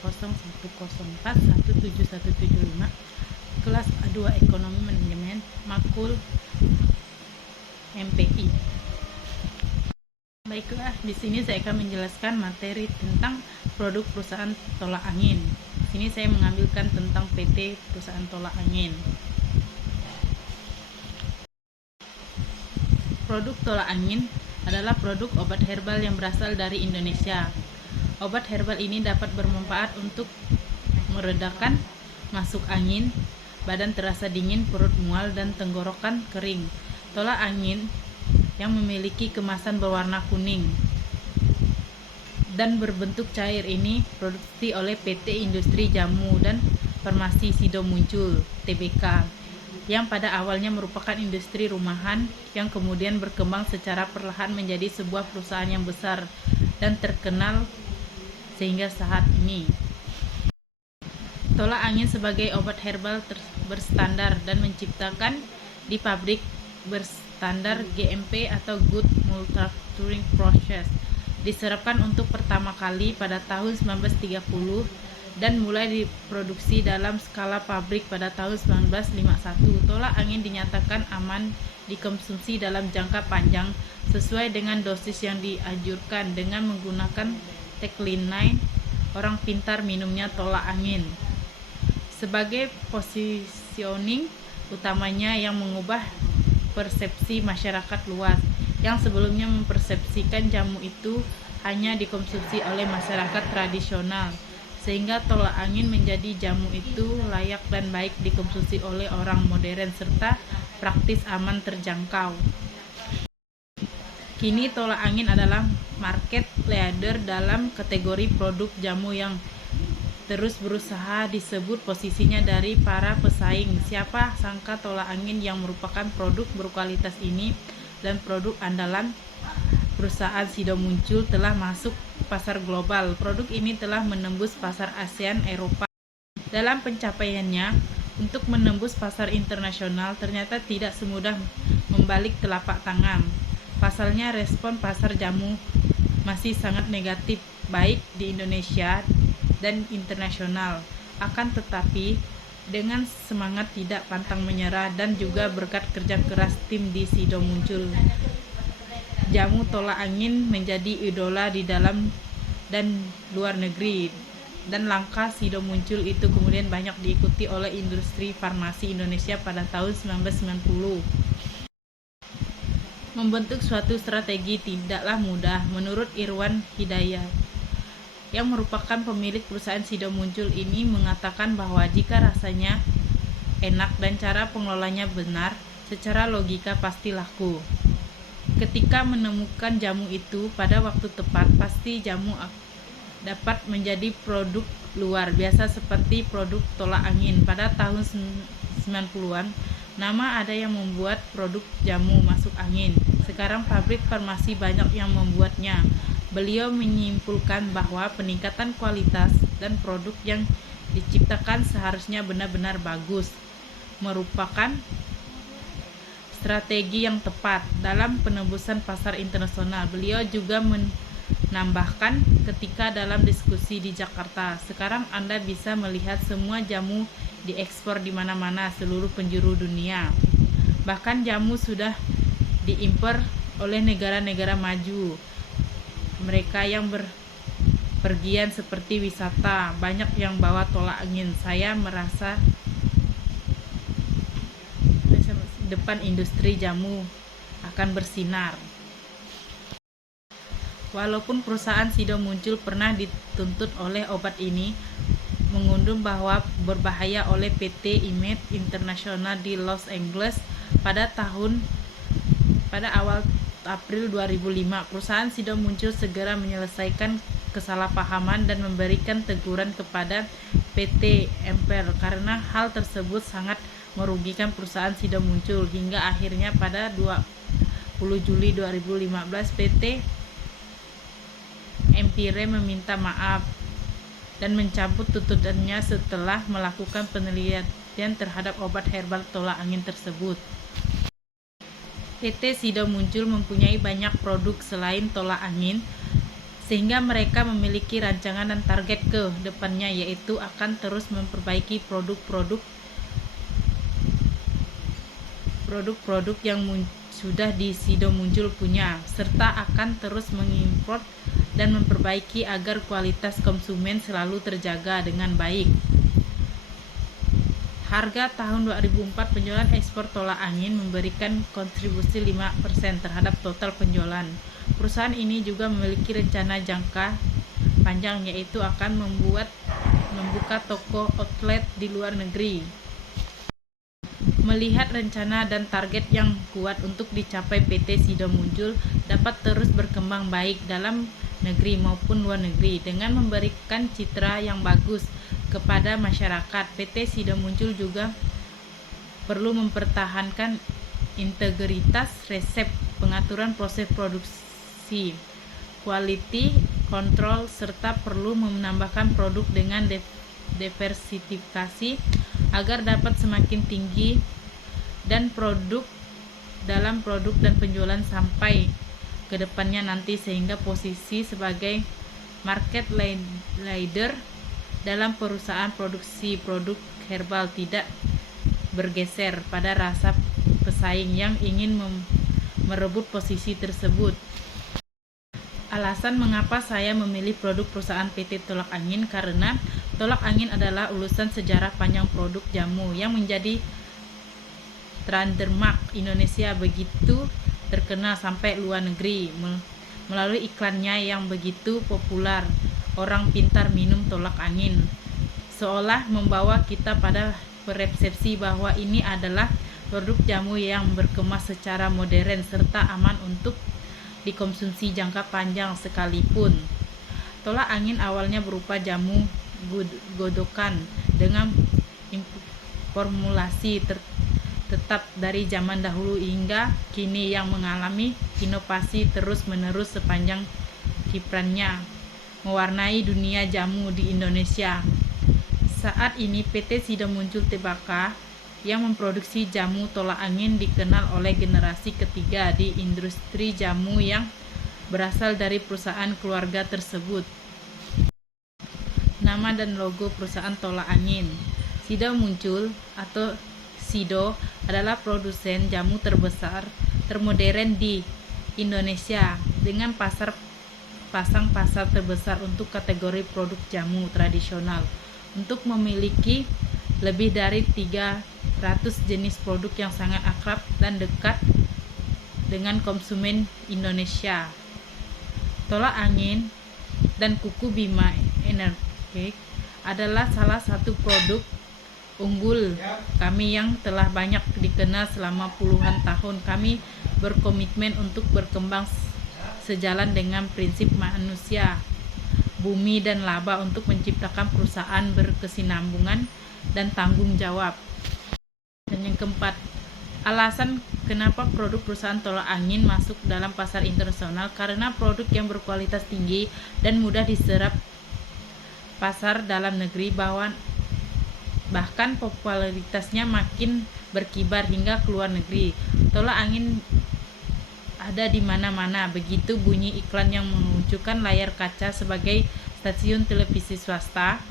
24010417175 kelas A2 Ekonomi Manajemen Makul MPI. Baiklah, di sini saya akan menjelaskan materi tentang produk perusahaan tolak angin. Di sini saya mengambilkan tentang PT Perusahaan Tolak Angin. Produk tolak angin adalah produk obat herbal yang berasal dari Indonesia. Obat herbal ini dapat bermanfaat untuk meredakan masuk angin, badan terasa dingin, perut mual, dan tenggorokan kering. Tolak angin yang memiliki kemasan berwarna kuning dan berbentuk cair ini produksi oleh PT Industri Jamu dan Farmasi Sido Muncul Tbk, yang pada awalnya merupakan industri rumahan yang kemudian berkembang secara perlahan menjadi sebuah perusahaan yang besar dan terkenal sehingga saat ini. Tolak angin sebagai obat herbal berstandar dan menciptakan di pabrik berstandar GMP atau Good Manufacturing Process. Diserapkan untuk pertama kali pada tahun 1930 dan mulai diproduksi dalam skala pabrik pada tahun 1951. Tolak angin dinyatakan aman dikonsumsi dalam jangka panjang sesuai dengan dosis yang dianjurkan dengan menggunakan tagline "Orang pintar minumnya tolak angin" sebagai positioning utamanya yang mengubah persepsi masyarakat luas yang sebelumnya mempersepsikan jamu itu hanya dikonsumsi oleh masyarakat tradisional, sehingga tolak angin menjadi jamu itu layak dan baik dikonsumsi oleh orang modern serta praktis, aman, terjangkau. Kini tolak angin adalah market leader dalam kategori produk jamu yang terus berusaha disebut posisinya dari para pesaing. Siapa sangka tolak angin yang merupakan produk berkualitas ini dan produk andalan perusahaan Sido Muncul telah masuk pasar global. Produk ini telah menembus pasar ASEAN, Eropa. Dalam pencapaiannya untuk menembus pasar internasional ternyata tidak semudah membalik telapak tangan. Pasalnya respon pasar jamu masih sangat negatif baik di Indonesia dan internasional. Akan tetapi dengan semangat tidak pantang menyerah dan juga berkat kerja keras tim di Sido Muncul, jamu tolak angin menjadi idola di dalam dan luar negeri, dan langkah Sido Muncul itu kemudian banyak diikuti oleh industri farmasi Indonesia pada tahun 1990. Membentuk suatu strategi tidaklah mudah. Menurut Irwan Hidayat yang merupakan pemilik perusahaan Sido Muncul ini mengatakan bahwa jika rasanya enak dan cara pengelolanya benar, secara logika pasti laku. Ketika menemukan jamu itu pada waktu tepat, pasti jamu dapat menjadi produk luar biasa seperti produk tolak angin. Pada tahun 90-an, nama ada yang membuat produk jamu masuk angin. Sekarang pabrik farmasi banyak yang membuatnya. Beliau menyimpulkan bahwa peningkatan kualitas dan produk yang diciptakan seharusnya benar-benar bagus, merupakan strategi yang tepat dalam penembusan pasar internasional. Beliau juga menambahkan ketika dalam diskusi di Jakarta, sekarang Anda bisa melihat semua jamu diekspor di mana-mana seluruh penjuru dunia. Bahkan jamu sudah diimpor oleh negara-negara maju. Mereka yang berpergian seperti wisata, banyak yang bawa tolak angin. Saya merasa depan industri jamu akan bersinar. Walaupun perusahaan Sido Muncul pernah dituntut oleh obat ini mengundang bahwa berbahaya oleh PT Imed International di Los Angeles pada awal April 2005, perusahaan Sido Muncul segera menyelesaikan kesalahpahaman dan memberikan teguran kepada PT Emper karena hal tersebut sangat merugikan perusahaan Sido Muncul. Hingga akhirnya pada 20 Juli 2015 PT Empire meminta maaf dan mencabut tuntutannya setelah melakukan penelitian terhadap obat herbal tolak angin tersebut. PT Sido Muncul mempunyai banyak produk selain tolak angin. sehingga mereka memiliki rancangan dan target ke depannya, yaitu akan terus memperbaiki produk-produk yang sudah di Sido Muncul punya, serta akan terus mengimport dan memperbaiki agar kualitas konsumen selalu terjaga dengan baik. Harga tahun 2004 penjualan ekspor tolak angin memberikan kontribusi 5% terhadap total penjualan. Perusahaan ini juga memiliki rencana jangka panjang, yaitu akan membuka toko outlet di luar negeri. Melihat rencana dan target yang kuat untuk dicapai, PT Sido Muncul dapat terus berkembang baik dalam negeri maupun luar negeri dengan memberikan citra yang bagus kepada masyarakat. PT Sido Muncul juga perlu mempertahankan integritas resep, pengaturan proses produksi, quality control, serta perlu menambahkan produk dengan diversifikasi agar dapat semakin tinggi dan dalam produk dan penjualan sampai ke depannya nanti, sehingga posisi sebagai market leader dalam perusahaan produksi produk herbal tidak bergeser pada rasa pesaing yang ingin merebut posisi tersebut. Alasan mengapa saya memilih produk perusahaan PT Tolak Angin, karena tolak angin adalah ulusan sejarah panjang produk jamu yang menjadi trademark Indonesia begitu terkenal sampai luar negeri melalui iklannya yang begitu populer. Orang pintar minum tolak angin, seolah membawa kita pada persepsi bahwa ini adalah produk jamu yang berkemas secara modern serta aman untuk dikonsumsi jangka panjang sekalipun. Tolak angin awalnya berupa jamu godokan dengan formulasi tetap dari zaman dahulu hingga kini yang mengalami inovasi terus-menerus sepanjang kiprahnya mewarnai dunia jamu di Indonesia. Saat ini PT Sido Muncul Tbk yang memproduksi jamu tolak angin dikenal oleh generasi ketiga di industri jamu yang berasal dari perusahaan keluarga tersebut. Nama dan logo perusahaan tolak angin. Sido Muncul atau Sido adalah produsen jamu terbesar termodern di Indonesia dengan pasang pasar terbesar untuk kategori produk jamu tradisional, untuk memiliki lebih dari 300 jenis produk yang sangat akrab dan dekat dengan konsumen Indonesia. Tolak angin dan kuku Bima Energetik adalah salah satu produk unggul kami yang telah banyak dikenal selama puluhan tahun. Kami berkomitmen untuk berkembang sejalan dengan prinsip manusia, bumi, dan laba untuk menciptakan perusahaan berkesinambungan dan tanggung jawab. Dan yang keempat, alasan kenapa produk perusahaan tolak angin masuk dalam pasar internasional, karena produk yang berkualitas tinggi dan mudah diserap pasar dalam negeri, bahkan popularitasnya makin berkibar hingga ke luar negeri. Tolak angin ada di mana-mana, begitu bunyi iklan yang menunjukkan layar kaca sebagai stasiun televisi swasta.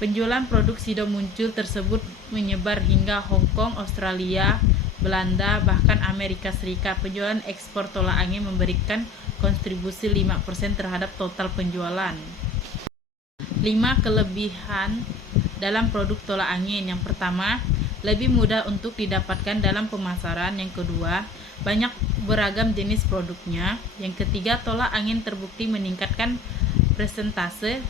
Penjualan produk Sido Muncul tersebut menyebar hingga Hong Kong, Australia, Belanda, bahkan Amerika Serikat. Penjualan ekspor tolak angin memberikan kontribusi 5% terhadap total penjualan. 5 kelebihan dalam produk tolak angin. Yang pertama, lebih mudah untuk didapatkan dalam pemasaran. Yang kedua, banyak beragam jenis produknya. Yang ketiga, tolak angin terbukti meningkatkan persentase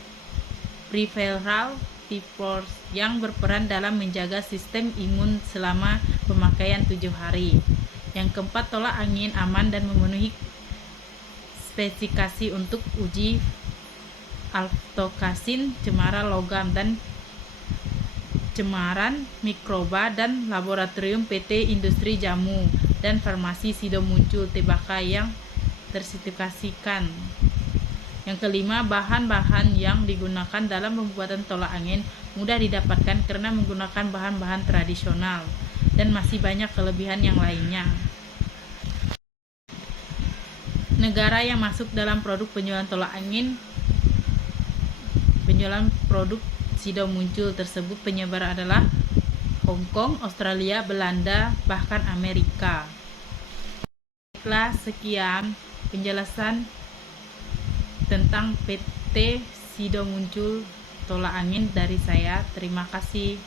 peripheral T-force yang berperan dalam menjaga sistem imun selama pemakaian 7 hari. Yang keempat, tolak angin aman dan memenuhi spesifikasi untuk uji aflatoxin, cemara logam, dan cemaran mikroba, dan laboratorium PT Industri Jamu dan Farmasi Sido Muncul Tbk yang tersertifikasikan. Yang kelima, bahan-bahan yang digunakan dalam pembuatan tolak angin mudah didapatkan karena menggunakan bahan-bahan tradisional, dan masih banyak kelebihan yang lainnya. Negara yang masuk dalam produk penjualan tolak angin penjualan produk Sido muncul tersebut penyebar adalah Hong Kong, Australia, Belanda, bahkan Amerika. Baiklah, sekian penjelasan tentang PT Sido muncul tolak angin dari saya. Terima kasih.